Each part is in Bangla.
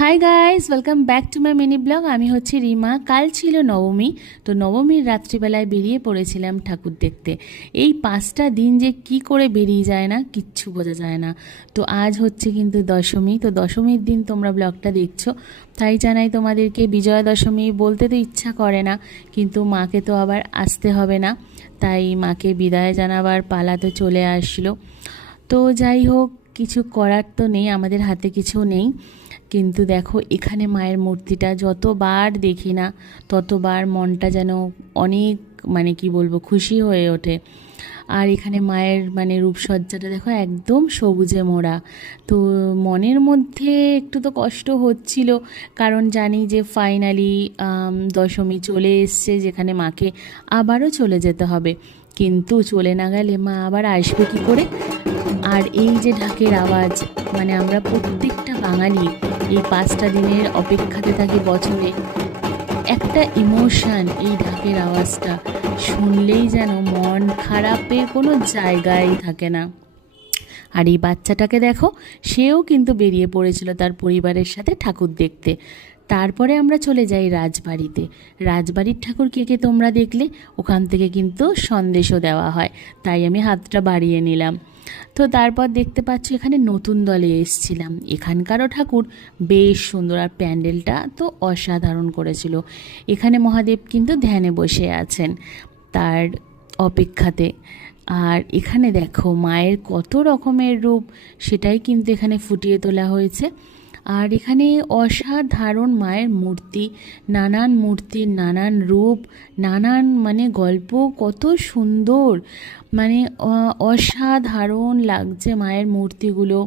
Hi guys, welcome back to my mini blog. আমি হচ্ছি রিমা। কাল ছিল নবমী, তো নবমীর রাত্রিবেলায় বেরিয়ে পড়েছিলাম ঠাকুর দেখতে। এই 5টা দিন যে কি করে বেরিয়ে যায় না, কিচ্ছু বোঝা যায় না। তো আজ হচ্ছে কিন্তু দশমী, তো দশমীর দিন তোমরা ব্লগটা দেখছো, তাই জানাই তোমাদেরকে বিজয়া দশমী। বলতে তো ইচ্ছা করে না, কিন্তু মাকে তো আবার আসতে হবে না, তাই মাকে বিদায় জানাবার পালা তো চলে আসলো। তো যাই হোক, কিছু করার তো নেই, আমাদের হাতে কিছু নেই। কিন্তু দেখো, এখানে মায়ের মূর্তিটা যতবার দেখি না ততবার মনটা যেন অনেক কি বলবো, খুশি হয়ে ওঠে। আর এখানে মায়ের রূপসজ্জাটা দেখো, একদম সবুজে মোড়া। তো মনের মধ্যে একটু তো কষ্ট হচ্ছিল, কারণ জানি যে ফাইনালি দশমী চলে এসছে, যেখানে মাকে আবারও চলে যেতে হবে। কিন্তু চলে না গেলে মা আবার আসবে কী করে? আর এই যে ঢাকের আওয়াজ, আমরা প্রত্যেকটা বাঙালি এই 5টা দিনের অপেক্ষাতে থাকি বছরে। একটা ইমোশন, এই ঢাকের আওয়াজটা শুনলেই যেন মন খারাপের কোনো জায়গাই থাকে না। আর এই বাচ্চাটাকে দেখো, সেও কিন্তু বেরিয়ে পড়েছিল তার পরিবারের সাথে ঠাকুর দেখতে। তারপরে আমরা চলে যাই রাজবাড়িতে। রাজবাড়ির ঠাকুর কে কে তোমরা দেখলে? ওখান থেকে কিন্তু সন্দেশও দেওয়া হয়, তাই আমি হাতটা বাড়িয়ে নিলাম। তো তারপর দেখতে পাচ্ছ, এখানে নতুন দলে এসেছিলাম। এখানকারও ঠাকুর বেশ সুন্দর, আর প্যান্ডেলটা তো অসাধারণ করেছিল। এখানে মহাদেব কিন্তু ধ্যানে বসে আছেন তার অপেক্ষাতে। আর এখানে দেখো মায়ের কত রকমের রূপ, সেটাই কিন্তু এখানে ফুটিয়ে তোলা হয়েছে। আর এখানে অসাধারণ মায়ের মূর্তি, নানান মূর্তির নানান রূপ, নানান গল্প, কত সুন্দর, অসাধারণ লাগছে মায়ের মূর্তিগুলো।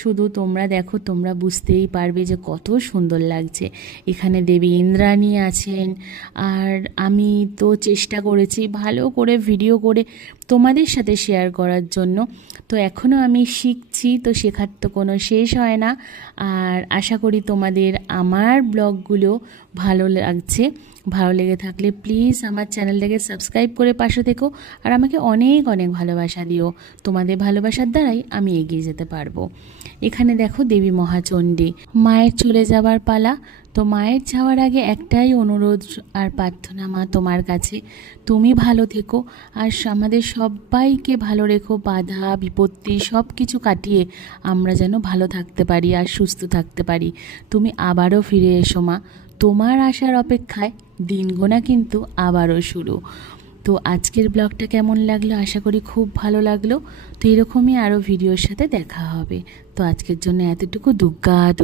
শুধু তোমরা দেখো, তোমরা বুঝতেই পারবে যে কত সুন্দর লাগছে। এখানে দেবী ইন্দ্রাণী আছেন। আর আমি তো চেষ্টা করেছি ভালো করে ভিডিও করে তোমাদের সাথে শেয়ার করার জন্য। তো এখনও আমি শিখছি, তো শেখার তো কোনো শেষ হয় না। আর আশা করি তোমাদের আমার ব্লগগুলো ভালো লাগছে। ভালো লেগে থাকলে প্লিজ আমার চ্যানেলটাকে সাবস্ক্রাইব করে পাশে থেকো, আর আমাকে অনেক অনেক ভালোবাসা দিও। তোমাদের ভালোবাসার দ্বারাই আমি এগিয়ে যেতে পারবো। এখানে দেখো দেবী মহাচণ্ডী, মায়ের চলে যাবার পালা। তো মায়ের যাওয়ার আগে একটাই অনুরোধ আর প্রার্থনা, মা তোমার কাছে, তুমি ভালো থেকো আর আমাদের সবাইকে ভালো রেখো। বাধা বিপত্তি সব কিছু কাটিয়ে আমরা যেন ভালো থাকতে পারি আর সুস্থ থাকতে পারি। তুমি আবারও ফিরে এসো মা, তোমার আসার অপেক্ষায় দিন গোনা কিন্তু আবারও শুরু। তো আজকের ব্লগটা কেমন লাগলো? আশা করি খুব ভালো লাগলো। তো এরকমই আরও ভিডিওর সাথে দেখা হবে। তো আজকের জন্য এতটুকু, দুগ্গা দুগ্গা।